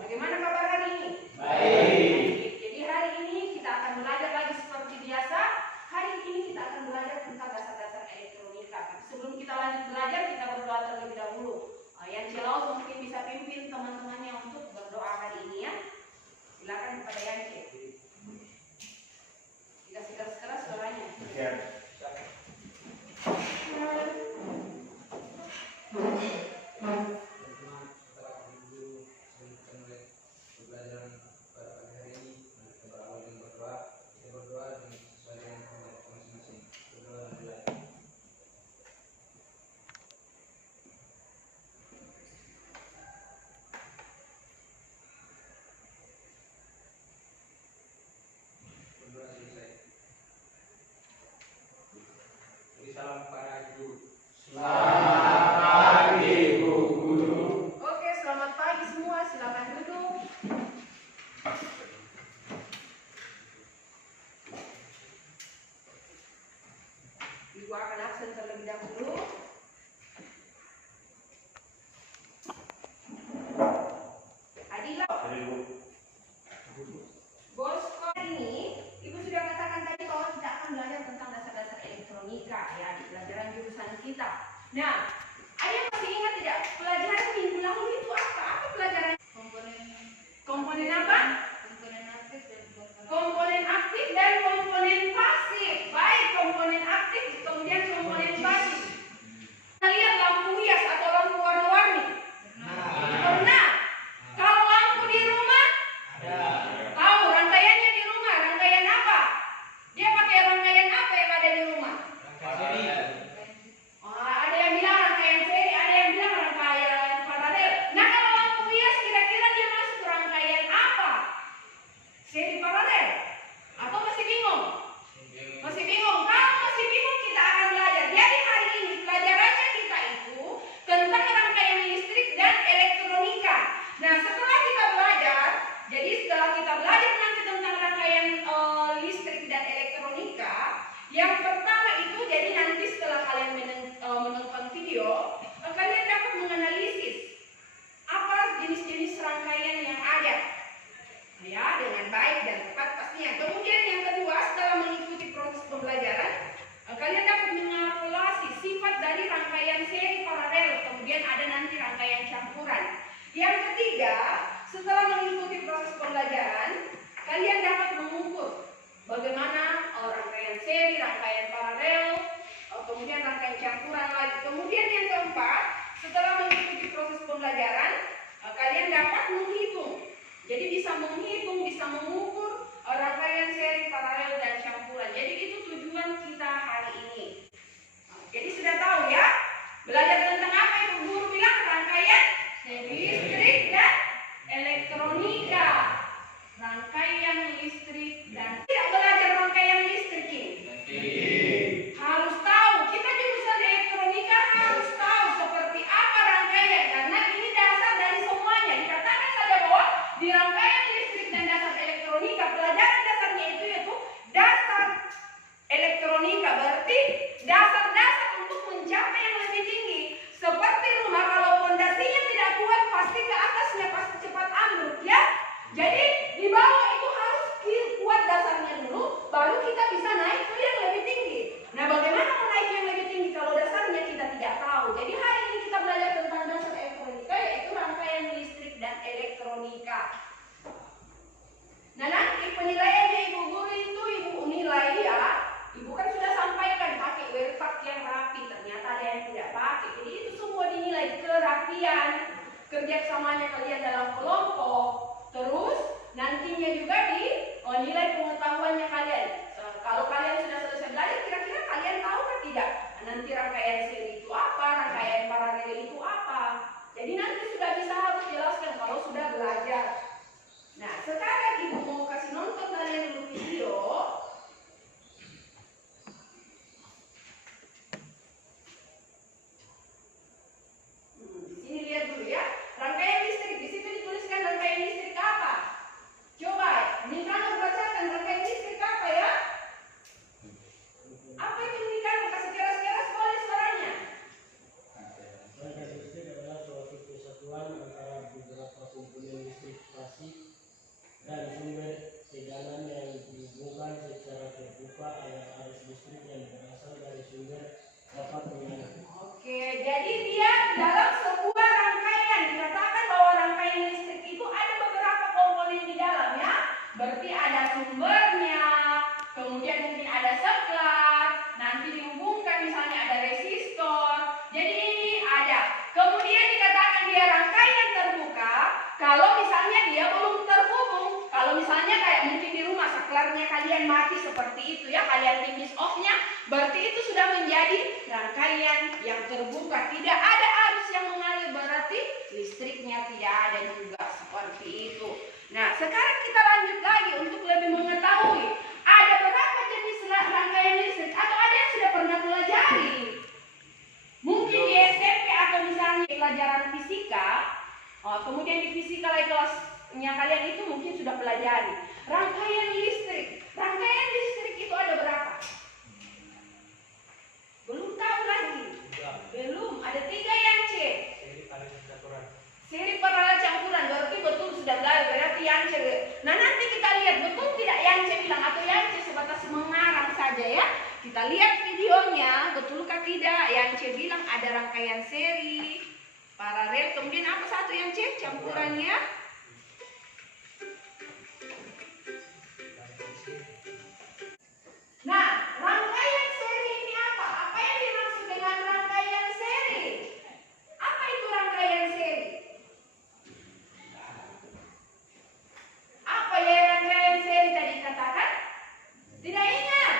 Bagaimana kabar hari ini? Baik. Jadi hari ini kita akan belajar lagi seperti biasa. Hari ini kita akan belajar tentang dasar-dasar elektronika. Sebelum kita lanjut belajar, kita berdoa terlebih dahulu. Yang Celaus mungkin bisa pimpin teman-temannya untuk berdoa hari ini ya. Silakan kepada Yance. Dikasih keras-keras suaranya. Siap. Salam para ibu. Selamat pagi, Bu Guru. Oke, selamat pagi semua. Silakan duduk. Ibu akan absen terlebih dahulu. Adilah. Bosku, ini Ibu sudah katakan tadi bahwa kita akan belajar tentang dasar-dasar elektronika ya di pelajaran jurusan kita. Nah, ada yang masih ingat tidak pelajaran minggu lalu itu apa? Apa pelajaran? Komponen apa? Komponen aktif dan komponen pasif. Baik, komponen aktif kemudian komponen pasif. Kita lihat lampu hias atau lampu warna-warni? Pernah? Kalau lampu di rumah? Tahu rangkaiannya di rumah? Rangkaian apa? Dia pakai rangkaian apa yang ada di rumah? Ada yang bilang rangkaian seri, ada yang bilang rangkaian paralel. Nah, kalau lampu hias kira-kira dia masuk rangkaian apa? Seri paralel? Atau masih bingung? Masih bingung? Kalau masih bingung kita akan belajar. Jadi hari ini pelajarannya kita itu tentang rangkaian listrik dan elektronika. Nah, setelah kita belajar, jadi setelah kita belajar nanti tentang rangkaian listrik dan elektronika, yang pertama itu jadi nanti setelah kalian menonton video, kalian dapat menganalisis apa jenis-jenis rangkaian yang ada. Ya, dengan baik dan tepat pastinya. Kemudian yang kedua, setelah mengikuti proses pembelajaran, kalian dapat mengevaluasi sifat dari rangkaian seri paralel, kemudian ada nanti rangkaian campuran. Yang ketiga, setelah mengikuti proses pembelajaran, kalian dapat mengukur bagaimana rangkaian seri, rangkaian paralel, kemudian rangkaian campuran lagi. Kemudian yang keempat, setelah mengikuti proses pembelajaran, kalian dapat menghitung. Jadi bisa menghitung, bisa mengukur rangkaian seri, paralel, dan campuran. Jadi itu tujuan kita hari ini. Jadi sudah tahu ya, belajar tentang apa yang guru bilang rangkaian listrik dan elektronika. Rangkaian listrik dan tidak belajar rangkaian listrik ini. Harus tahu, kita jurusan elektronika harus tahu seperti apa rangkaian, karena ini dasar dari semuanya. Dikatakan saja bahwa di rangkaian listrik dan dasar elektronika, pelajaran dasarnya itu yaitu dasar elektronika, berarti dasar-dasar untuk mencapai yang lebih tinggi. Seperti rumah, kalau pondasinya tidak kuat, pasti ke atasnya pasti cepat ambruk ya. Jadi di bawah itu harus kuat dasarnya dulu, baru kita bisa naik ke yang lebih tinggi. Nah, bagaimana menaik yang lebih tinggi kalau dasarnya kita tidak tahu? Jadi hari ini kita belajar tentang dasar elektronika, yaitu rangkaian listrik dan elektronika. Nah, nanti penilaiannya Ibu Guru itu Ibu nilai ya. Ibu kan sudah sampaikan pakai werpak yang rapi, ternyata ada yang tidak pakai. Jadi itu semua dinilai kerapian, kerjasamanya kalian dalam kelompok. Terus nantinya juga dinilai pengetahuannya kalian. Kalau kalian sudah selesai belajar, kira-kira kalian tahu kan tidak? Nanti rangkaian seri itu apa, rangkaian paralel itu apa. Jadi nanti sudah bisa harus jelaskan kalau sudah belajar. Nah, sekarang Ibu mau kasih nonton kalian dulu video. Di sini lihat dulu ya. Rangkaian listrik, di situ dituliskan rangkaian listrik apa? Coba, Nikano bacakan rangkaian listrik apa ya? Apa itu Nikano? Kasih keras-keras boleh suaranya. Rangkaian listrik adalah suatu kesatuan antara beberapa komponen seperti itu ya, kalian timis off-nya, berarti itu sudah menjadi rangkaian yang terbuka. Tidak ada arus yang mengalir, berarti listriknya tidak ada juga, seperti itu. Nah, sekarang kita lanjut lagi untuk lebih mengetahui ada berapa jenis rangkaian listrik, atau ada yang sudah pernah pelajari. Mungkin di SMP atau misalnya pelajaran fisika, kemudian di fisika kelasnya kalian itu mungkin sudah pelajari rangkaian listrik. Rangkaian listrik itu ada berapa? Belum tahu lagi. Belum, ada 3 yang C. Seri paralel campuran, berarti betul sudah belajar, berarti yang C. Nah, nanti kita lihat betul tidak yang C bilang, atau yang C sebatas mengarang saja ya. Kita lihat videonya, betulkah tidak yang C bilang ada rangkaian seri, paralel, kemudian apa satu yang C? Campurannya. Nah, rangkaian seri ini apa? Apa yang dimaksud dengan rangkaian seri? Apa itu rangkaian seri? Apa ya rangkaian seri tadi katakan? Tidak ingat?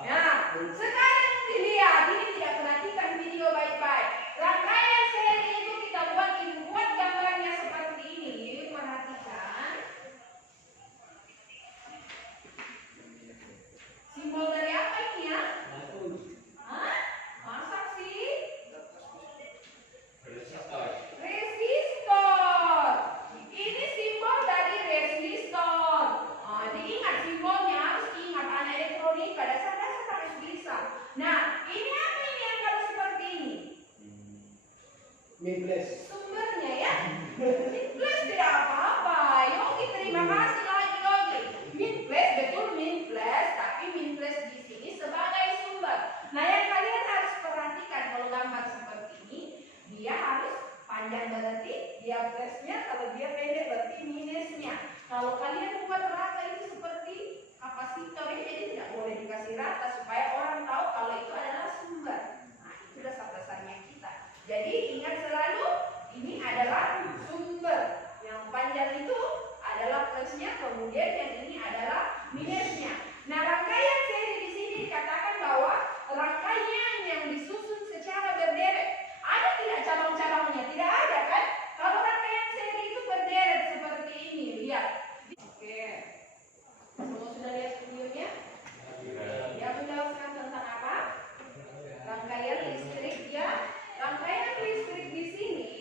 Nah, sekarang dilihat, ini tidak perhatikan video baik-baik. Rangkaian seri itu kita buat gambarnya seperti ini. Perhatikan. Simbol dari apa ini ya? Hah? Masa sih? Resistor. Ini simbol dari resistor. Diingat simbolnya, harus ingat anak elektronika, dasar-dasar harus bisa. Nah, ini apa ini yang kalau seperti ini? Sumbernya ya? Minplus tidak apa-apa. Yogi terima kasih lagi Yogi. Minplus betul minplus, tapi minplus di sini sebagai sumber. Nah, yang kalian harus perhatikan kalau gambar seperti ini, dia harus panjang berarti dia plusnya, kalau dia pendek berarti minusnya. Kalau kalian buat rata itu seperti kapasitor ini, jadi tidak boleh dikasih rata supaya orang tahu kalau itu adalah sumber. Nah, itu dasar-dasarnya kita. Jadi ingat selalu ini adalah sumber. Yang panjang itu adalah plusnya, kemudian yang ini adalah minusnya. Nah, rangkaian seri di sini dikatakan bahwa rangkaian yang disusun secara berderet. Ada tidak cabang-cabangnya? Tidak ada kan? Kalau rangkaian seri itu berderet seperti ini, lihat. Oke. Semua sudah lihat videonya? Ya, menjelaskan tentang apa? Rangkaian listrik ya. Rangkaian listrik di sini,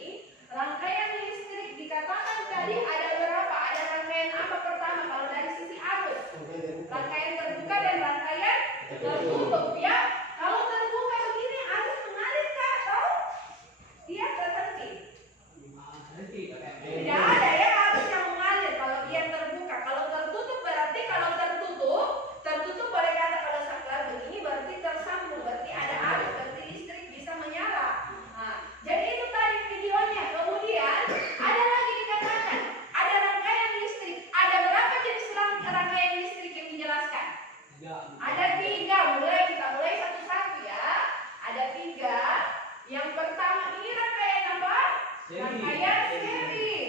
rangkaian listrik dikatakan tadi ada berapa? Ada rangkaian apa pertama kalau dari sisi arus? Rangkaian terbuka dan rangkaian tertutup ya. Kalau terbuka begini arus mengalir kah atau dia terhenti? Tidak ada ya arus yang mengalir kalau dia terbuka. Kalau tertutup berarti kalau tertutup boleh kata kalau saklar begini berarti tersambung, berarti ada arus, berarti listrik bisa menyala. Nah, jadi itu tadi videonya. Kemudian ada lagi dikatakan ada rangkaian listrik. Ada berapa jenis rangkaian listrik yang dijelaskan? Ada 3. Kita mulai satu-satu ya. Ada 3. Yang pertama ini rangkaian apa? Rangkaian seri.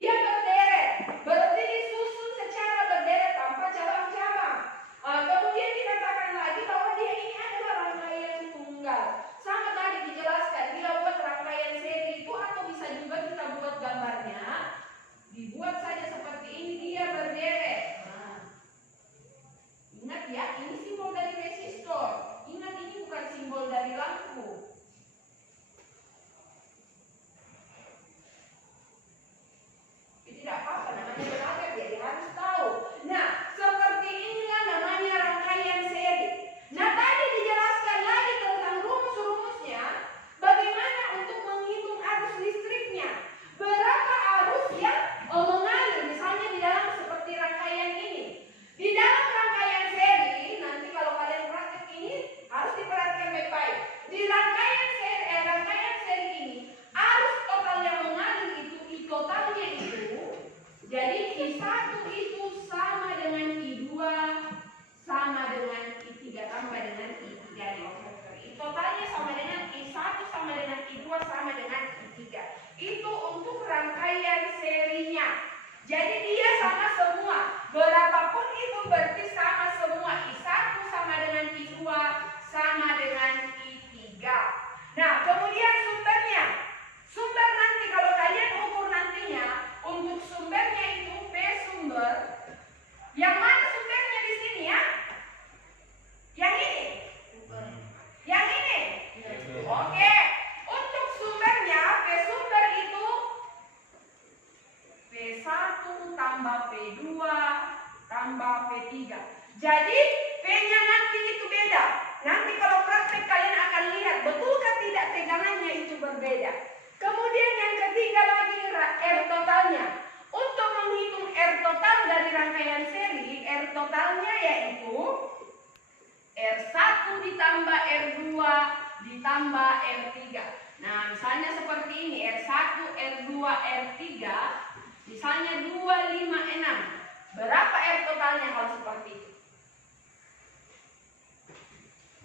Dia berderet, berarti disusun secara berderet tanpa cabang-cabang. Kemudian dikatakan lagi bahwa dia ini adalah rangkaian tunggal. Sama tadi dijelaskan, bila buat rangkaian seri itu atau bisa juga kita buat gambarnya, dibuat saja seperti ini, dia berderet. Nah, ingat ya, ini simbol dari resistor. Ingat ini bukan simbol dari lampu. Tidak apa-apa, namanya belajar, jadi harus tahu. Nah, seperti inilah namanya rangkaian seri. Nah, tadi dijelaskan lagi tentang rumus-rumusnya, bagaimana untuk menghitung arus listriknya. Berapa arus yang mengalir, misalnya di dalam seperti rangkaian ini. Di dalam rangkaian seri, nanti kalau kalian praktek ini harus diperhatikan baik-baik. Di rangkaian seri ini, arus total yang mengalir itu totalnya itu. Jadi I1 itu sama dengan I2 sama dengan I3 tambah dengan I3 di operator. Totalnya sama dengan I1 sama dengan I2 sama dengan I3. Itu untuk rangkaian serinya. Jadi dia sama semua. Berapapun itu berarti sama semua. ditambah R3. Nah, misalnya seperti ini, R1, R2, R3, misalnya 2, 5, 6. Berapa R totalnya kalau seperti itu?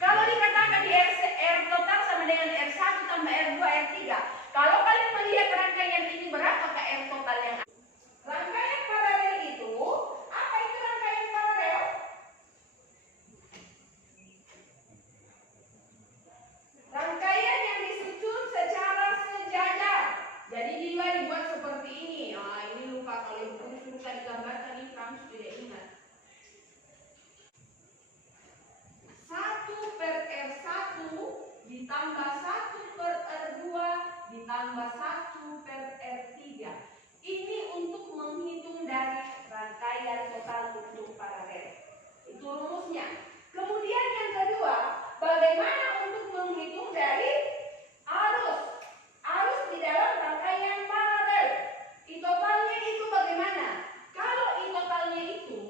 Kalau dikatakan di R total sama dengan R1 tambah R2, R3, kalau kalian melihat rangkaian ini berapakah R total yang ada? Rangkaian paralel itu, apa itu rangkaian paralel? Rangkaian yang disusun secara sejajar. Jadi dia dibuat seperti ini. Nah, ini lupa kalau ibu suka digambarkan ini kamu sudah ingat. 1 per R1 ditambah 1 per R2 ditambah 1 per R3. Ini untuk menghitung dari rangkaian total untuk paralel. Itu rumusnya. Kemudian yang kedua, bagaimana untuk menghitung dari arus? Arus di dalam rangkaian paralel. I totalnya itu bagaimana? Kalau I totalnya itu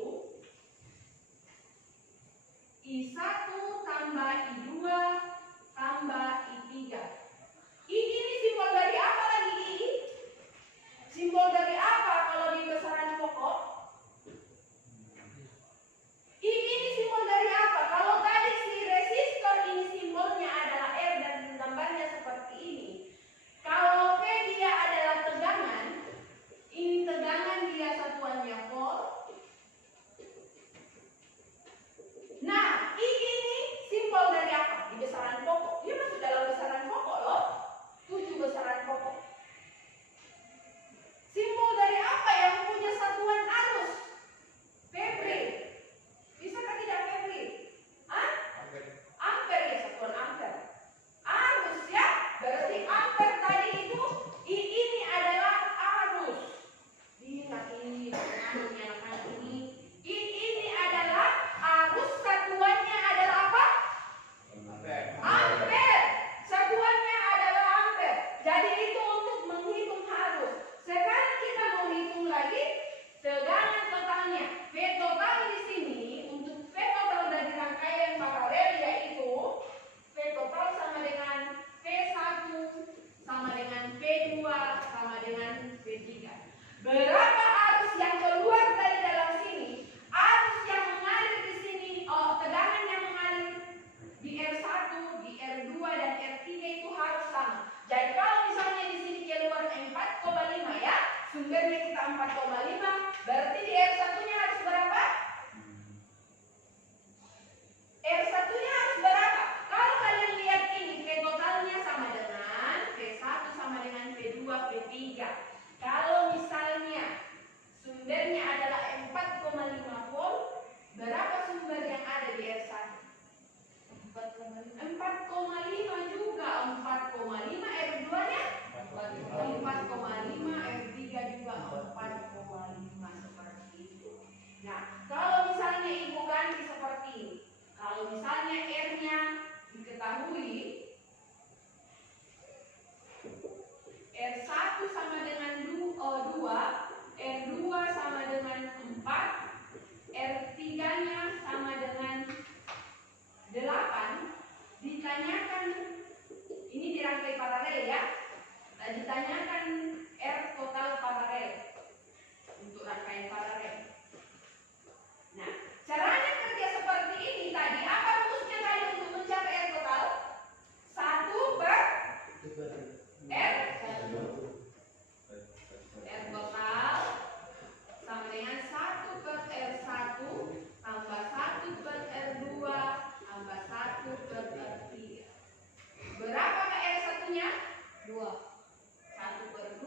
I1 tambah I2 tambah I3. I ini simbol dari apa lagi I? Simbol dari apa kalau di besaran pokok? I ini simbol dari apa? Kalau tadi si resistor ini simbolnya adalah R dan gambarnya seperti ini. Kalau P dia adalah tegangan, ini tegangan dia satuannya volt. Nah, I ini simbol dari apa? Di besaran pokok. Dia masuk dalam besaran pokok loh. 7 besaran pokok. Simbol dari apa yang punya satuan arus? Febri. Bisakah tidak Febri? Hah? Ampere ya, satuan ampere. Arus ya. Berarti ampere tadi itu I ini adalah arus. Lihat ini anak-anak ini. I ini adalah arus, satuannya adalah apa? Ampere. Satuannya adalah ampere. Jadi itu untuk menghitung arus. Sekarang kita mau hitung lagi tegangan totalnya. V total di sini untuk V total dari rangkaian paralel yaitu V total sama dengan V1 sama dengan V2 sama dengan V3. Berapa arus yang keluar dari dalam sini? Arus yang mengalir di sini, tegangan yang mengalir di R1, di R2 dan R3 itu harus sama. Jadi kalau misalnya di sini keluar 4,5 ya, sumbernya kita 4,5, berarti di R1-nya harus berapa? R1-nya harus berapa? Kalau kalian lihat ini, V totalnya sama dengan V1 sama dengan V2, V3. Kalau misalnya sumbernya adalah 4,5 volt, berapa sumber yang ada di R1? 4,5 juga, 4,5 R2-nya 4,5, R3 juga 4,5 seperti itu. Nah, kalau misalnya ibu ganti seperti ini, kalau misalnya R-nya diketahui R1 sama dengan 2, R2 sama dengan 4, R3-nya sama dengan 8, ditanyakan, ini dirangkai paralel ya, ditanyakan R total paralel untuk rangkaian paralel. Nah, caranya kerja seperti ini tadi, apa rumusnya tadi untuk mencapai R total? 1 per R total sama dengan 1 per R1 tambah 1 per R2 tambah 1 per R3. Berapa R1-nya? 2. 1 per 2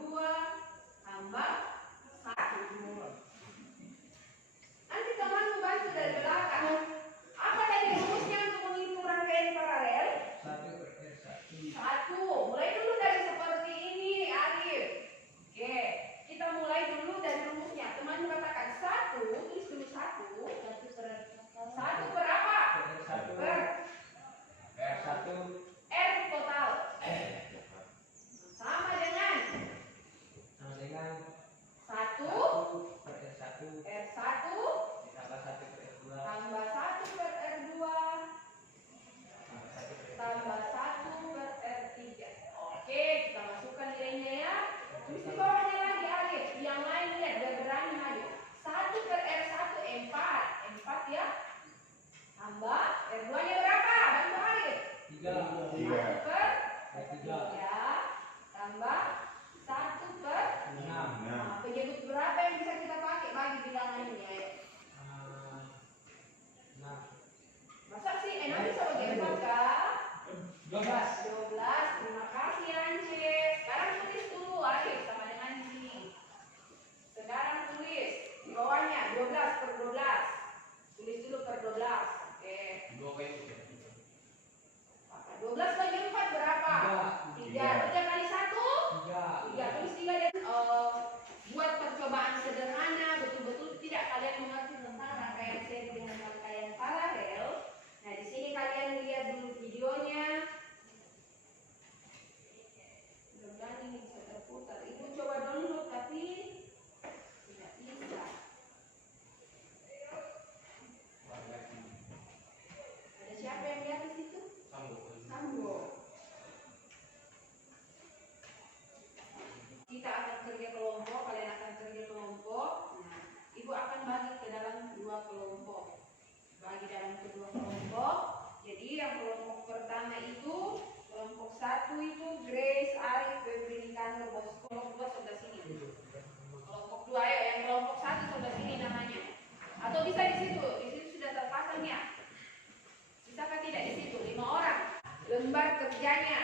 tempat kerjanya.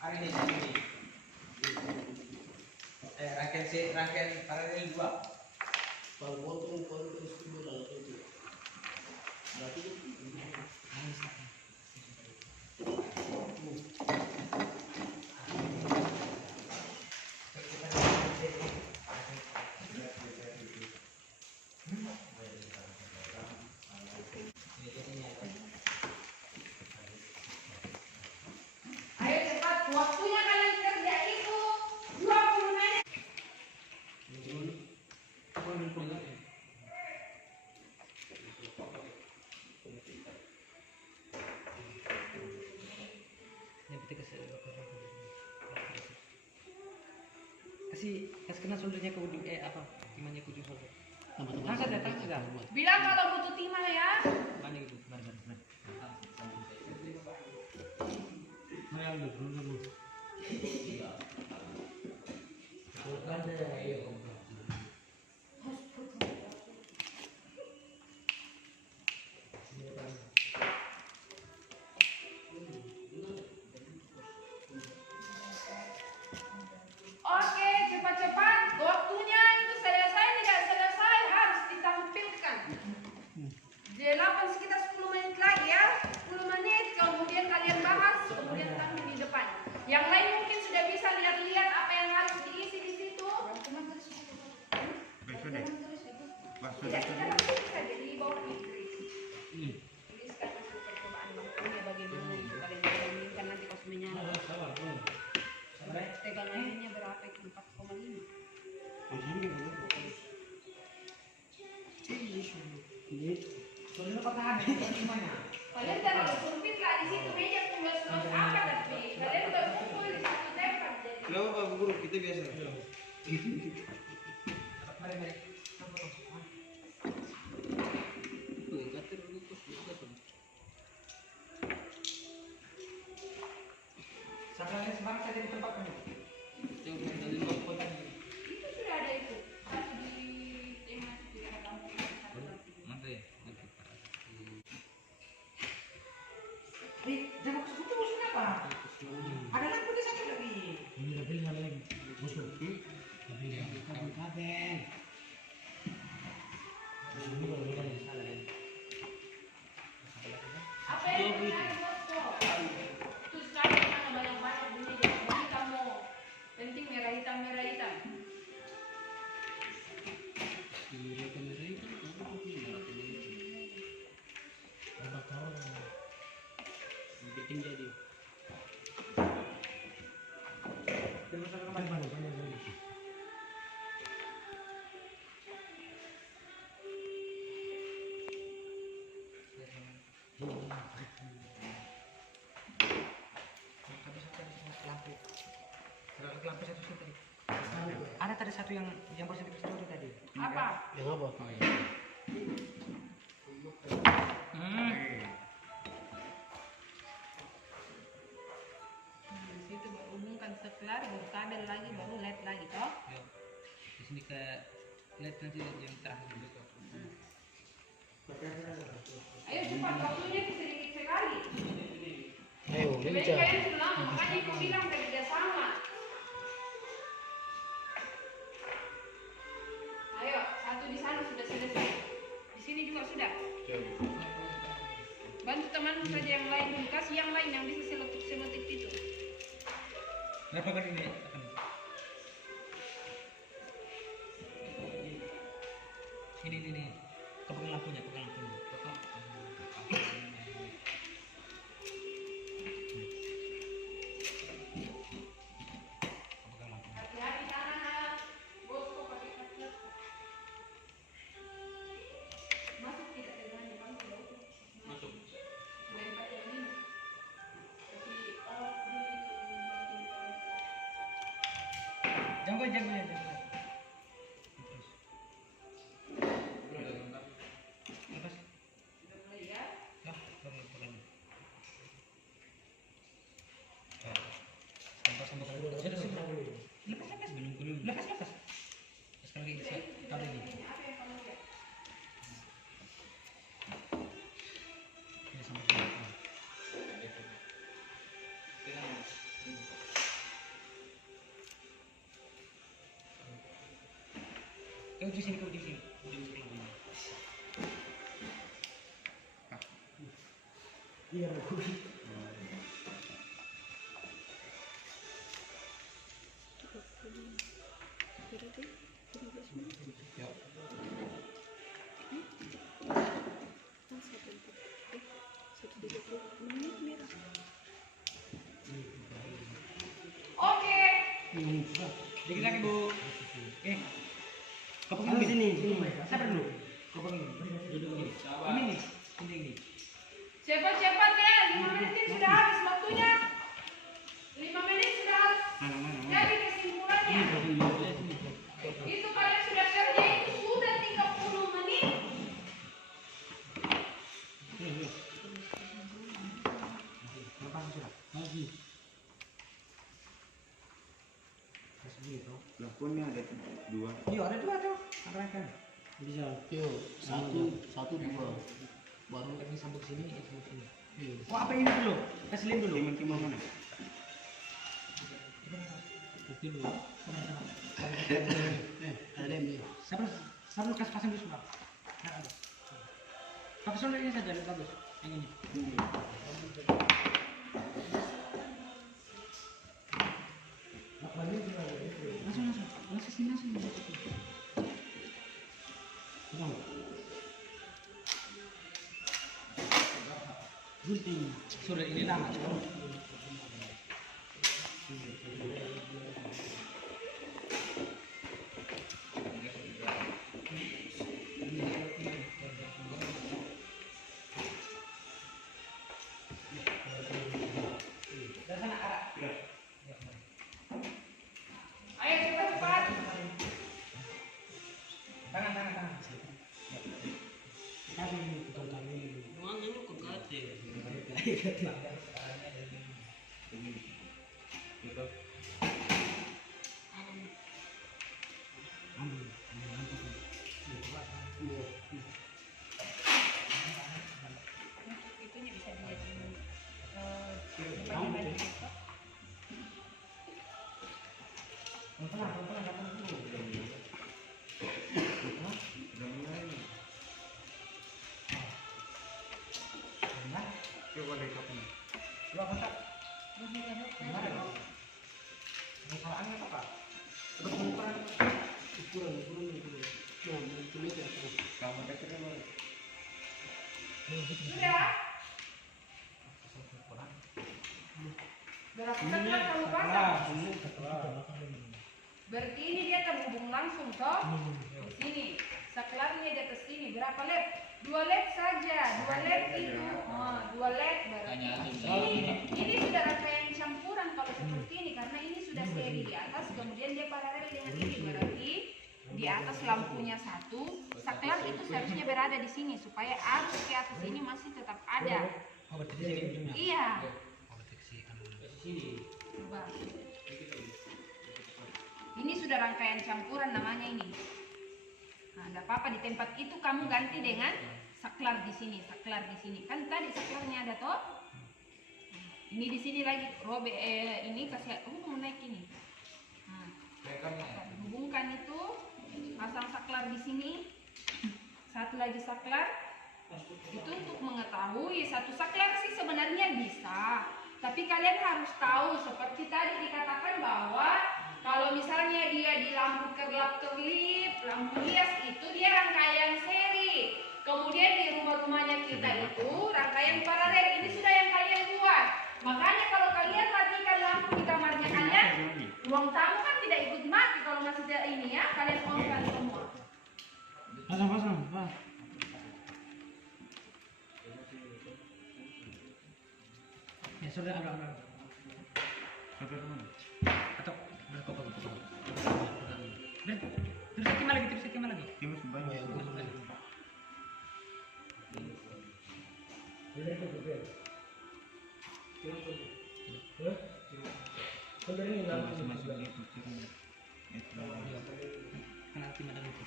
Hari ini. Rangkaian paralel 2. Kalau potong terus timbul dalam itu. Berarti Ayo cepat, waktunya kalian kerja itu 20 menit. kasih kena soldernya ke ujung apa timahnya ke ujung solder. tambah-tambah. Datang sudah. Bilang kalau butuh timah ya. Mana itu? Mana. Mana yang dulu. Oke, cepat-cepat. Waktunya itu selesai tidak selesai harus ditampilkan. 8 sekitar 10 menit lagi ya. 10 menit kemudian kalian bahas, kemudian tampil di depan. Yang lain mungkin sudah bisa lihat-lihat apa yang harus diisi di situ. Tidak, kita langsung saja di bawah Inggris. Tuliskan hasil percobaan waktunya bagaimana itu kalian bandingkan nanti pas menyala. Tegangan airnya berapa itu? 4,5. Soalnya patahan gimana? Kalian terlalu sempit lah di situ meja tinggal selos apa tapi kalian udah kumpul di satu tempat jadi. Kenapa Pak Guru? Kita biasa. Mari. Sabarnya sebarang saja di tempat kamu. Itu sudah ada itu. Satu di tengah itu ada lampu, satu lampu. Jangan putus kenapa? Ada lampu di satu lagi. Apa yang menarik bosku? Itu sekali mana banyak-banyak bunyi jadi kamu penting merah hitam. Bikin jadi. Lampu satu tadi. Ada tadi satu yang positif itu tadi. Apa? Yang apa? Di situ baru umumkan seklar, baru kabel lagi, baru LED lagi toh. Di sini ke lihat nanti yang terakhir. Ayo cepat, waktunya sedikit sekali. Ayo, Jadi lincah. kalian sudah lama, makanya aku bilang tadi tidak sama. Ayo, satu di sana sudah selesai. Di sini juga sudah. Bantu temanmu saja yang lain dulu, kasih yang lain yang bisa selotik itu. Berapa kali ini? Ini. Pegang lampunya. Hati-hati sana, bosku pakai kaca. Masuk tidak dengannya, masuk. Lempar yang ini. Kasih off dulu. Jangan. Lepas. Sudah mulai ya. Pegang. Sampai kali. Lepas. Lepas. Sekali lagi. Kalau ini. Apa yang kamu lihat? Ya, sama sini. Di sini, di sini. Iya, aku. Oke. Dikit lagi, Bu. Kau Kalau sini. Sabar dulu. Kau ini. Duduk ini. Ini nih. Ini. Cepat-cepat ya, 5 menit ini sudah habis waktunya. 5 menit sudah harus jadi kesimpulannya. Itu kalian sudah kerja itu sudah 30 menit. Berapa sudah? Lagi. Lakonnya ada 2. Iya, ada 2 tuh. Ada kan? Bisa. Yuk, satu 2. Baru Ini sambung sini, ini sambung sini. iya. Oh, apa ini dulu? Kasih lem dulu. Timan mana? Dulu. Ada lem nih. Sabar kasih pasang dulu semua. Pakai solar ini saja, lebih bagus. Yang ini. Langsung sini langsung. Gunting. Sudah ini lama. Ayo cepat-cepat. Tangan. Kami ini tukang kami. Uangnya lu ke kate. Itunya bisa dilihat di Dua kotak. Kesalahannya apa, Pak? Ukuran. Ukuran. Nah, itu meter. Kamu meternya mana? Sudah. Berapa saklar kamu pasang? Berarti ini dia terhubung langsung toh? Di sini. Saklarnya di atas sini. Berapa led? 2 led saja. 2 led itu. 2 led berarti. Ini sudah rangkaian campuran kalau seperti ini karena ini sudah seri di atas kemudian dia paralel dengan ini berarti di atas lampunya satu. Saklar itu seharusnya berada di sini supaya arus ke atas ini masih tetap ada. Oh, berarti di sini ujungnya. Iya. Oh, berarti ke sini. Coba. Ini sudah rangkaian campuran namanya ini. Nah, enggak apa-apa di tempat itu kamu ganti dengan saklar di sini, saklar di sini. Kan tadi saklarnya ada toh? Ini di sini lagi ini kasih mau naik ini. Nah, hubungkan itu, pasang saklar di sini. Satu lagi saklar. Itu untuk mengetahui satu saklar sih sebenarnya bisa. Tapi kalian harus tahu seperti tadi dikatakan bahwa kalau misalnya dia di lampu kerlap-kerlip, lampu hias itu dia rangkaian seri. Kemudian di rumah-rumahnya kita itu rangkaian paralel. Ini sudah yang kalian buat. Makanya kalau kalian matikan lampu di kamarnya kalian, ruang tamu kan tidak ikut mati kalau masih ada ini ya. Kalian on-kan semua. Pasang. Pak. Ya sudah ada. Atau berapa? Terus kemana lagi? Kan nanti ada itu.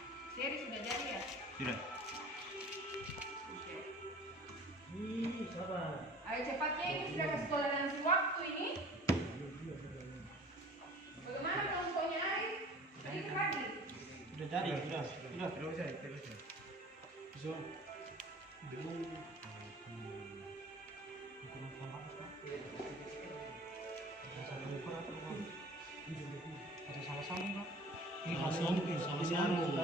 Sudah. Ih, sabar. Ayo cepatnya, ini sudah kasih toleransi waktu ini. Bagaimana kelompoknya Arif? Arif lagi. Sudah jadi, sudah. Terus. So, belum. Ada salah sambung Pak? Sama sambung.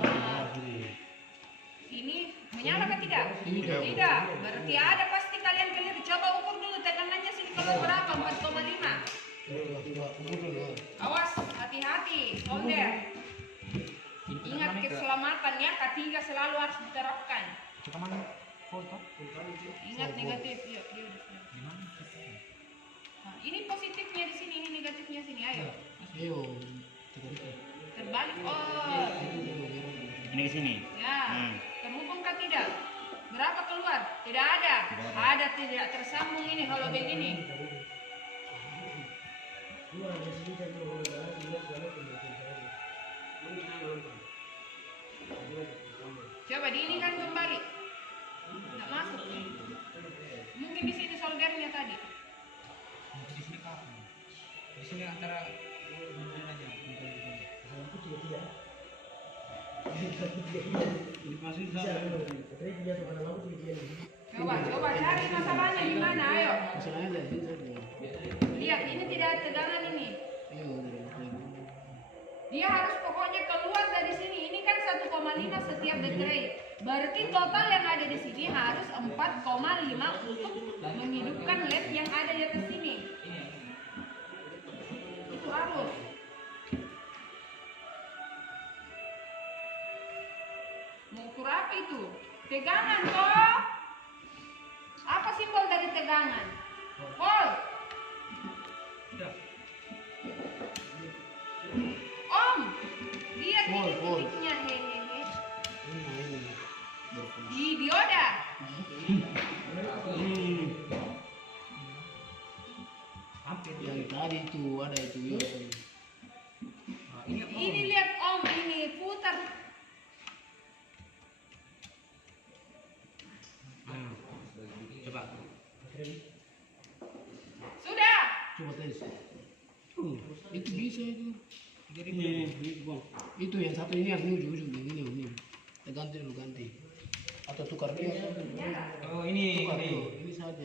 Ini menyala ke tidak? Tidak. Tidak. Berarti ada pasti kalian keliru. Coba ukur dulu tegangannya sini keluar berapa? 4,5. Awas, hati-hati. Solder. Ingat keselamatan ya. K3 selalu harus diterapkan. Kita mana? Foto? Ingat negatif. Yuk, dia udah siap. Gimana? Nah, ini positifnya di sini, ini negatifnya sini. Ayo. Ayo. Terbalik. Oh. Ini ke sini. Ya. Terhubung ke tidak? Berapa keluar? Tidak ada. Ada tidak tersambung ini kalau begini. Coba diinikan kembali. Tidak masuk. Mungkin di sini soldernya tadi. Di sini Pak. Di sini antara Coba cari masalahnya di mana, ayo. Masalahnya ini saja. Lihat, ini tidak ada tegangan ini. Ayo. Dia harus pokoknya keluar dari sini. Ini kan 1,5 setiap detik. Berarti total yang ada di sini harus 4,5 untuk menghidupkan LED yang ada di atas sini. Itu harus. Mau ukur apa itu? Tegangan toh? Apa simbol dari tegangan? Volt. Ohm. Lihat ini Volt. titiknya, hehehe. Ini. Di dioda. Yang tadi itu ada itu ya. Ini lihat ohm, ini putar. coba. Sudah. Coba tes. Itu bisa itu. Ini, Bang. Itu yang satu ini yang ujung-ujung ini. Kita ganti dulu ganti. Atau tukar dia. Oh ini. Tukar dulu. Ini saja.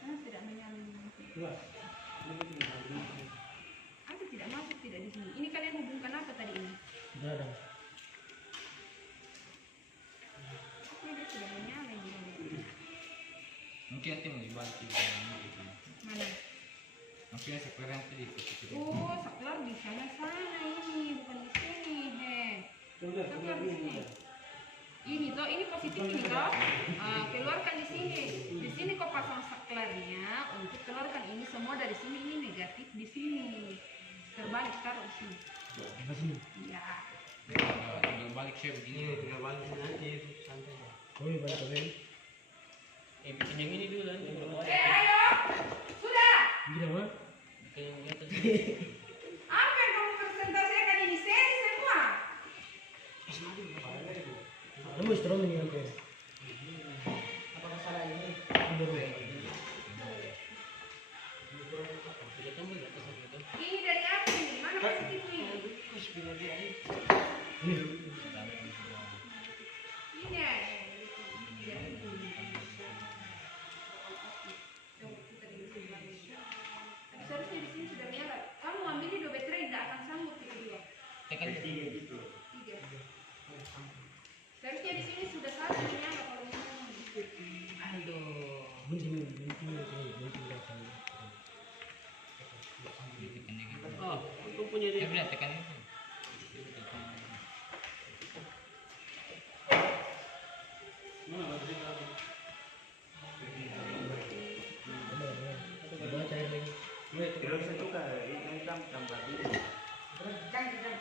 Tidak menyala. Apa tidak masuk tidak di sini? Ini kalian hubungkan apa tadi ini? Sudah ada. Ini dia sudah menyala ini. Mungkin nanti mau dibalik Mana? mungkin sekarang tadi Oh, saklar di sana ini, bukan di sini, Saklar di sini. Ini toh, ini positif ini toh. Keluarkan di sini. Di sini kau pasang saklarnya untuk keluarkan ini semua dari sini. Ini negatif di sini. Terbalik taruh di sini. Ya. tinggal balik saya begini. Tinggal balik nanti santai. Oh, iya balik lagi. Bikin yang ini dulu nanti. Ayo, sudah. Gila, Bang. Apa yang kamu presentasikan ini seri semua? Kamu istirahat ini apa? Apakah salah ini? Ini dari apa ini? Mana positifnya? Ini. Seharusnya di sini sudah menyala. Kamu ambil di 2 baterai tidak akan sanggup itu dua. Tekan 3. Seharusnya di sini sudah 1 menyala kalau misalnya. Aduh. Oh, aku punya dia. Bilang tekan itu. Coba cair lagi.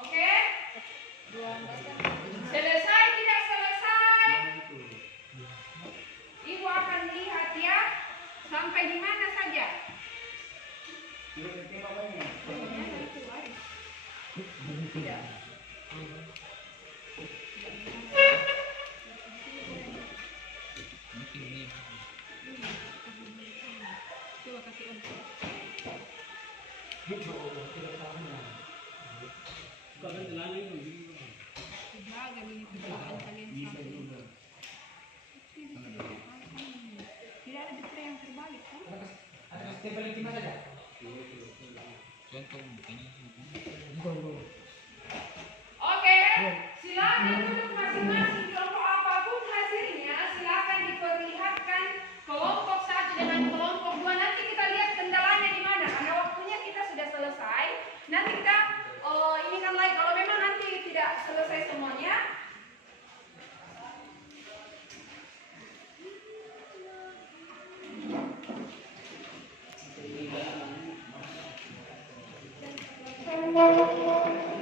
Oke? Selesai tidak selesai? Ibu akan lihat ya. Sampai di mana saja? Tidak. Coba kasih om. Jaga ini kerjaan kalian satu. Tidak ada detail yang terbalik kan? Oke, silakan duduk masing-masing. Kelompok apapun hasilnya, silakan diperlihatkan kelompok satu dengan kelompok dua. Nanti kita lihat kendalanya di mana. Karena waktunya kita sudah selesai. Nanti kita ini kan lagi. Kalau memang nanti tidak selesai semuanya, Thank you.